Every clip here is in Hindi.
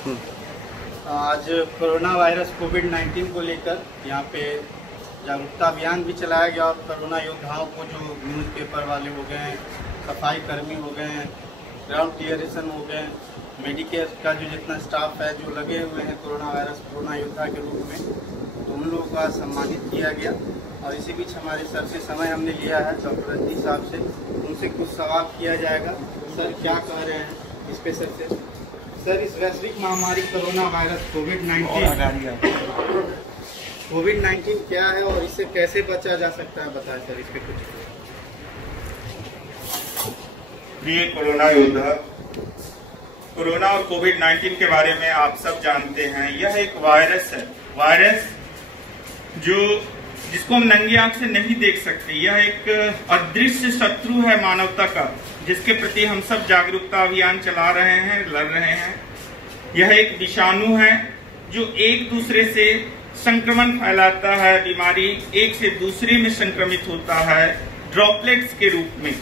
आज कोरोना वायरस कोविड-19 को लेकर यहाँ पे जागरूकता अभियान भी चलाया गया और कोरोना योद्धाओं को जो न्यूज़पेपर वाले हो गए हैं, सफाई कर्मी हो गए हैं, ग्राउंड क्लियरेशन हो गए, मेडिकेयर का जो जितना स्टाफ है जो लगे हुए हैं कोरोना योद्धा के रूप में, तो उन लोगों का सम्मानित किया गया। और इसी बीच हमारे सर से समय हमने लिया है, डॉक्टर रंजीत साहब से, उनसे कुछ सवाल किया जाएगा। सर क्या कह रहे हैं इस पे सर, इस वैश्विक महामारी कोरोना वायरस कोविड-19 क्या है और इससे कैसे बचा जा सकता है, बताएं सर इस पे कुछ। प्रिय कोरोना योद्धा, कोरोना और कोविड-19 के बारे में आप सब जानते हैं। यह एक वायरस है, वायरस जिसको हम नंगी आंख से नहीं देख सकते। यह एक अदृश्य शत्रु है मानवता का, जिसके प्रति हम सब जागरूकता अभियान चला रहे हैं, लड़ रहे हैं। यह एक विषाणु है जो एक दूसरे से संक्रमण फैलाता है। बीमारी एक से दूसरे में संक्रमित होता है ड्रॉपलेट्स के रूप में।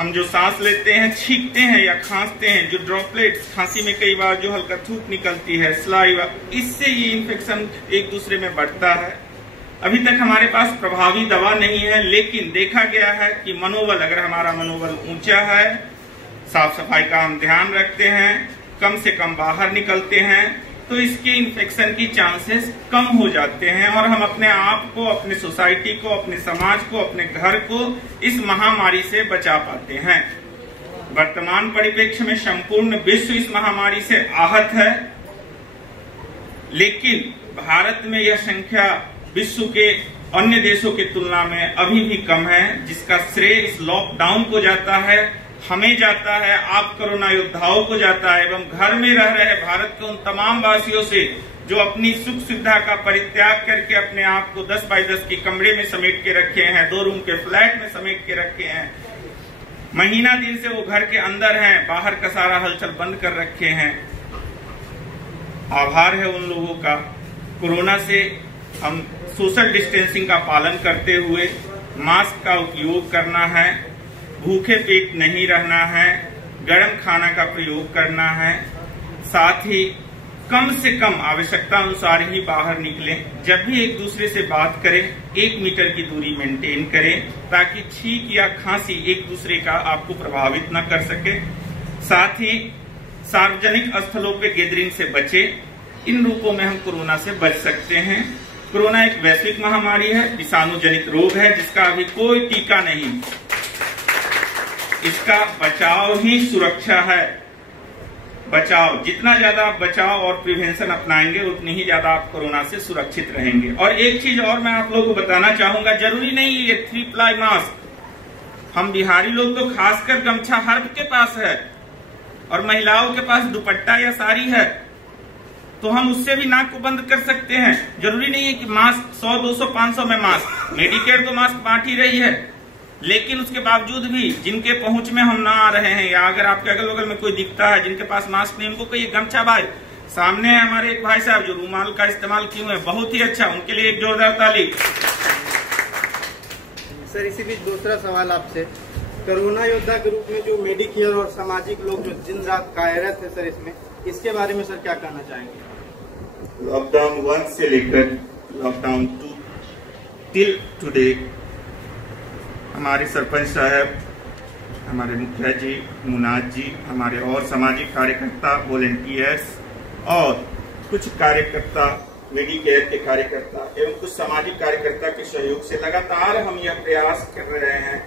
हम जो सांस लेते हैं, छींकते हैं या खांसते हैं, जो ड्रॉपलेट्स, खांसी में कई बार जो हल्का थूक निकलती है, सलाइवा, इससे ये इन्फेक्शन एक दूसरे में बढ़ता है। अभी तक हमारे पास प्रभावी दवा नहीं है, लेकिन देखा गया है कि अगर हमारा मनोबल ऊंचा है, साफ सफाई का हम ध्यान रखते हैं, कम से कम बाहर निकलते हैं, तो इसके इन्फेक्शन की चांसेस कम हो जाते हैं और हम अपने आप को, अपने सोसाइटी को, अपने समाज को, अपने घर को इस महामारी से बचा पाते हैं। वर्तमान परिप्रेक्ष्य में संपूर्ण विश्व इस महामारी से आहत है, लेकिन भारत में यह संख्या विश्व के अन्य देशों की तुलना में अभी भी कम है, जिसका श्रेय इस लॉकडाउन को जाता है, हमें जाता है, आप कोरोना योद्धाओं को जाता है, एवं घर में रह रहे भारत के उन तमाम वासियों से जो अपनी सुख सुविधा का परित्याग करके अपने आप को 10 बाई 10 की कमरे में समेट के रखे हैं, 2 रूम के फ्लैट में समेट के रखे हैं। महीना दिन से वो घर के अंदर हैं, बाहर का सारा हलचल बंद कर रखे हैं। आभार है उन लोगों का। कोरोना से हम सोशल डिस्टेंसिंग का पालन करते हुए मास्क का उपयोग करना है, भूखे पेट नहीं रहना है, गर्म खाना का प्रयोग करना है, साथ ही कम से कम आवश्यकता अनुसार ही बाहर निकलें। जब भी एक दूसरे से बात करें, 1 मीटर की दूरी मेंटेन करें, ताकि छींक या खांसी एक दूसरे का आपको प्रभावित न कर सके। साथ ही सार्वजनिक स्थलों पे गैदरिंग से बचें। इन रूपों में हम कोरोना से बच सकते हैं। कोरोना एक वैश्विक महामारी है, विषाणु जनित रोग है, जिसका अभी कोई टीका नहीं। इसका बचाव ही सुरक्षा है। बचाव, जितना ज्यादा आप बचाव और प्रिवेंशन अपनाएंगे, उतनी ही ज्यादा आप कोरोना से सुरक्षित रहेंगे। और एक चीज और मैं आप लोगों को बताना चाहूंगा, जरूरी नहीं ये 3 प्लाई मास्क, हम बिहारी लोग तो खासकर गमछा हर के पास है, और महिलाओं के पास दुपट्टा या साड़ी है, तो हम उससे भी नाक को बंद कर सकते हैं। जरूरी नहीं है कि मास्क 100, 200, 500 में मास्क, मेडिकेयर तो मास्क बांट ही रही है, लेकिन उसके बावजूद भी जिनके पहुंच में हम ना आ रहे हैं, या अगर आपके अगल बगल में कोई दिखता है जिनके पास मास्क नहीं, उनको कहिए गमछा भाई। सामने है हमारे एक भाई साहब जो रूमाल का इस्तेमाल किए हुए, बहुत ही अच्छा, उनके लिए एक जोरदार ताली। सर इसी बीच दूसरा सवाल आपसे, कोरोना योद्धा के रूप में जो मेडिकेयर और सामाजिक लोग जो दिन रात कार्यरत है सर, इसके बारे में सर क्या कहना चाहेंगे? लॉकडाउन 1 से लेकर लॉकडाउन 2 टिल टुडे हमारे सरपंच साहब, हमारे मुखिया जी, मुनाज जी, हमारे और सामाजिक कार्यकर्ता, वॉलेंटियर्स और कुछ कार्यकर्ता, मेडिकेयर के कार्यकर्ता एवं कुछ सामाजिक कार्यकर्ता के सहयोग से लगातार हम यह प्रयास कर रहे हैं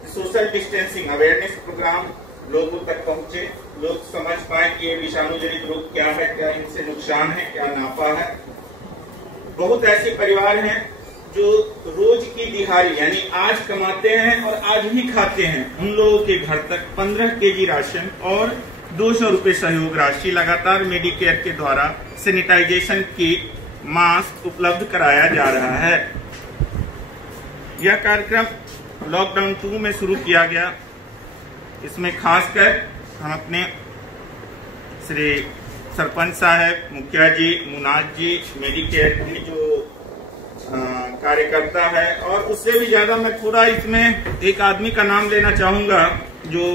कि सोशल डिस्टेंसिंग अवेयरनेस प्रोग्राम लोगों तक पहुंचे, लोग समझ पाए कि ये विषाणु जनित रोग क्या है, क्या इनसे नुकसान है, क्या नाफा है। बहुत ऐसे परिवार हैं जो रोज की दिहाड़ी यानी आज कमाते हैं और आज ही खाते हैं, उन लोगों के घर तक 15 केजी राशन और 200 रुपए सहयोग राशि लगातार मेडिकेयर के द्वारा सैनिटाइजेशन किट, मास्क उपलब्ध कराया जा रहा है। यह कार्यक्रम लॉकडाउन 2 में शुरू किया गया। इसमें खासकर हम अपने श्री सरपंच साहब, मुखिया जी, मुनाज जी, मेडिकेयर के जो कार्यकर्ता है, और उससे भी ज्यादा मैं थोड़ा इसमें एक आदमी का नाम लेना चाहूंगा जो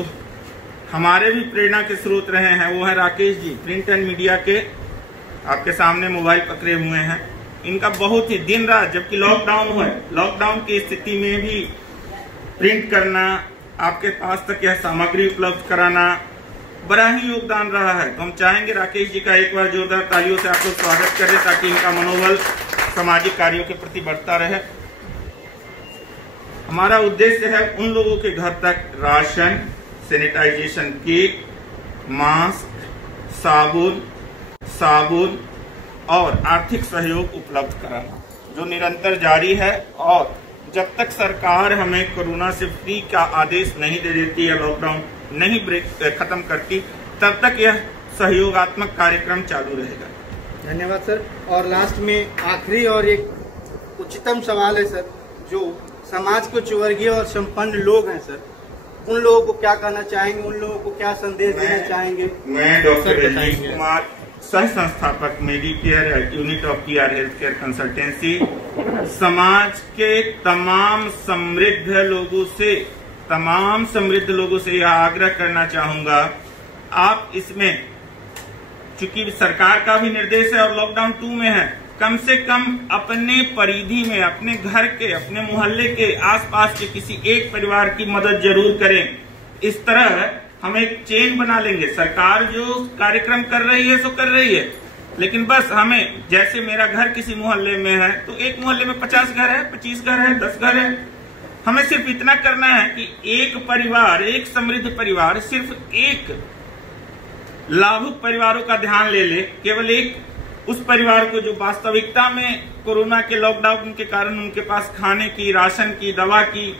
हमारे भी प्रेरणा के स्रोत रहे हैं, वो है Rakesh ji, print and media के, आपके सामने मोबाइल पकड़े हुए हैं। इनका बहुत ही दिन रात, जबकि लॉकडाउन हुआ है, लॉकडाउन की स्थिति में भी प्रिंट करना, आपके पास तक यह सामग्री उपलब्ध कराना बड़ा ही योगदान रहा है। तो हम चाहेंगे राकेश जी का एक बार जोरदार तालियों से आप लोग स्वागत करें, ताकि इनका मनोबल सामाजिक कार्यों के प्रति बढ़ता रहे। हमारा उद्देश्य है उन लोगों के घर तक राशन, सैनिटाइजेशन किट, मास्क, साबुन और आर्थिक सहयोग उपलब्ध कराना, जो निरंतर जारी है। और जब तक सरकार हमें कोरोना से फ्री का आदेश नहीं दे देती है, लॉकडाउन नहीं खत्म करती, तब तक यह सहयोगात्मक कार्यक्रम चालू रहेगा। धन्यवाद सर। और लास्ट में आखिरी और एक उच्चतम सवाल है सर, जो समाज के उच्च वर्गीय और संपन्न लोग हैं सर, उन लोगों को क्या कहना चाहेंगे, उन लोगों को क्या संदेश देना चाहेंगे? मैं डॉक्टर रजनीश कुमार, सह संस्थापक Medicare unit of PR health care consultancy, समाज के तमाम समृद्ध लोगों से यह आग्रह करना चाहूंगा, आप इसमें, चूंकि सरकार का भी निर्देश है और लॉकडाउन 2 में है, कम से कम अपने परिधि में, अपने घर के, अपने मोहल्ले के आसपास के किसी एक परिवार की मदद जरूर करें। इस तरह हम एक चेन बना लेंगे। सरकार जो कार्यक्रम कर रही है सो कर रही है, लेकिन बस हमें, जैसे मेरा घर किसी मोहल्ले में है तो एक मोहल्ले में 50 घर है, 25 घर है, 10 घर है, हमें सिर्फ इतना करना है कि एक परिवार, एक समृद्ध परिवार सिर्फ एक लाभुक परिवारों का ध्यान ले ले, केवल एक उस परिवार को जो वास्तविकता में कोरोना के लॉकडाउन के कारण उनके पास खाने की, राशन की, दवा की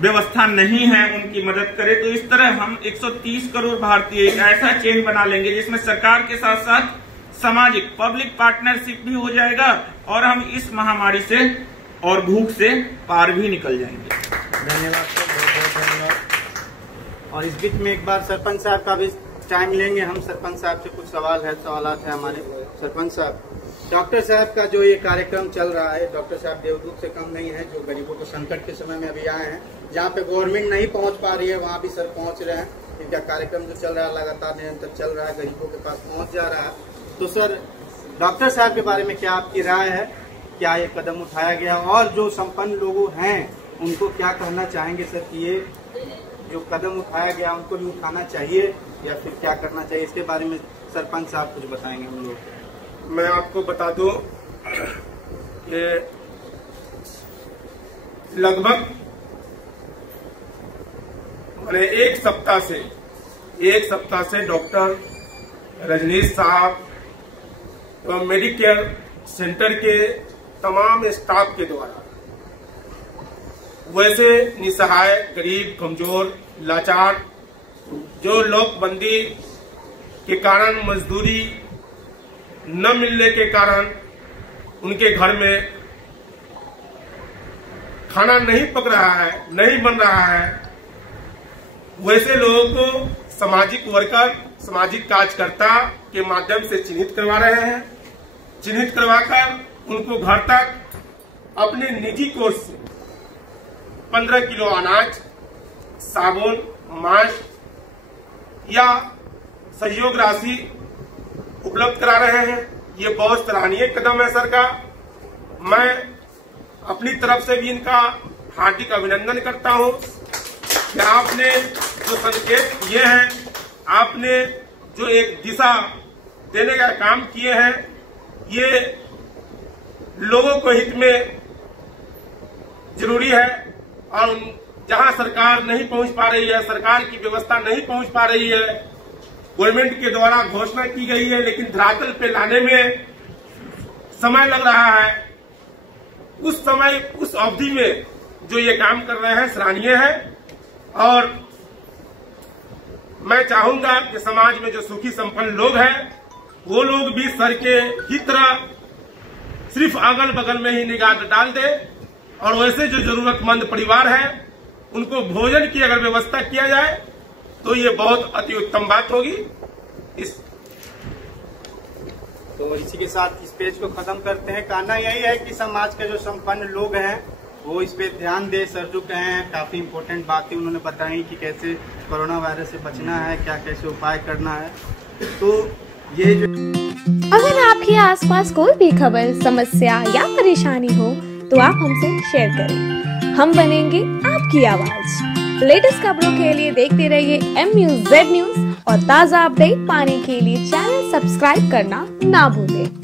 व्यवस्था नहीं है, उनकी मदद करे। तो इस तरह हम 130 करोड़ भारतीय एक ऐसा चेन बना लेंगे जिसमें सरकार के साथ साथ सामाजिक पब्लिक पार्टनरशिप भी हो जाएगा और हम इस महामारी से और भूख से पार भी निकल जाएंगे। धन्यवाद सर, बहुत बहुत धन्यवाद। और इस बीच में एक बार सरपंच साहब का भी टाइम लेंगे हम। सरपंच साहब से कुछ सवालात है हमारे। सरपंच साहब, डॉक्टर साहब का जो ये कार्यक्रम चल रहा है, डॉक्टर साहब देवदूत से कम नहीं है, जो गरीबों को संकट के समय में अभी आए हैं, जहाँ पे गवर्नमेंट नहीं पहुँच पा रही है वहाँ भी सर पहुँच रहे हैं। इनका कार्यक्रम जो चल रहा है लगातार निरंतर चल रहा है, गरीबों के पास पहुँच जा रहा है। तो सर, डॉक्टर साहब के बारे में क्या आपकी राय है? क्या ये कदम उठाया गया, और जो संपन्न लोग हैं उनको क्या कहना चाहेंगे सर कि ये जो कदम उठाया गया उनको भी उठाना चाहिए या फिर क्या करना चाहिए? इसके बारे में सरपंच साहब कुछ बताएंगे हम लोग। मैं आपको बता दूं कि लगभग मैंने एक सप्ताह से डॉक्टर रजनीश साहब तो मेडिकेयर सेंटर के तमाम स्टाफ के द्वारा वैसे निसहाय, गरीब, कमजोर, लाचार, जो लॉकबंदी के कारण, मजदूरी न मिलने के कारण उनके घर में खाना नहीं पक रहा है, नहीं बन रहा है, वैसे लोगों को सामाजिक वर्कर, सामाजिक कार्यकर्ता के माध्यम से चिन्हित करवा रहे हैं। चिन्हित करवाकर उनको घर तक अपने निजी कोष से 15 किलो अनाज, साबुन, मास्क या सहयोग राशि उपलब्ध करा रहे हैं। ये बहुत सराहनीय कदम है सर का। मैं अपनी तरफ से भी इनका हार्दिक अभिनंदन करता हूं कि आपने जो संकेत किए हैं, आपने जो एक दिशा देने का काम किए हैं, ये लोगों को हित में जरूरी है। और जहां सरकार नहीं पहुंच पा रही है, सरकार की व्यवस्था नहीं पहुंच पा रही है, गवर्नमेंट के द्वारा घोषणा की गई है लेकिन धरातल पे लाने में समय लग रहा है, उस समय, उस अवधि में जो ये काम कर रहे हैं सराहनीय है। और मैं चाहूंगा कि समाज में जो सुखी संपन्न लोग हैं वो लोग भी सर के ही तरह सिर्फ अगल बगल में ही निगाह डाल दे, और वैसे जो जरूरतमंद परिवार है उनको भोजन की अगर व्यवस्था किया जाए तो ये बहुत अति उत्तम बात होगी। तो इसी के साथ इस पेज को खत्म करते हैं। कहना यही है कि समाज के जो संपन्न लोग हैं वो इस पे ध्यान दे। सर जो कहे हैं काफ़ी इम्पोर्टेंट बातें उन्होंने बताई कि कैसे कोरोना वायरस से बचना है, क्या कैसे उपाय करना है। तो ये जो अगर आपके आसपास कोई भी खबर, समस्या या परेशानी हो तो आप हमसे शेयर करें, हम बनेंगे आपकी आवाज। लेटेस्ट खबरों के लिए देखते रहिए MUZ न्यूज और ताज़ा अपडेट पाने के लिए चैनल सब्सक्राइब करना ना भूलें।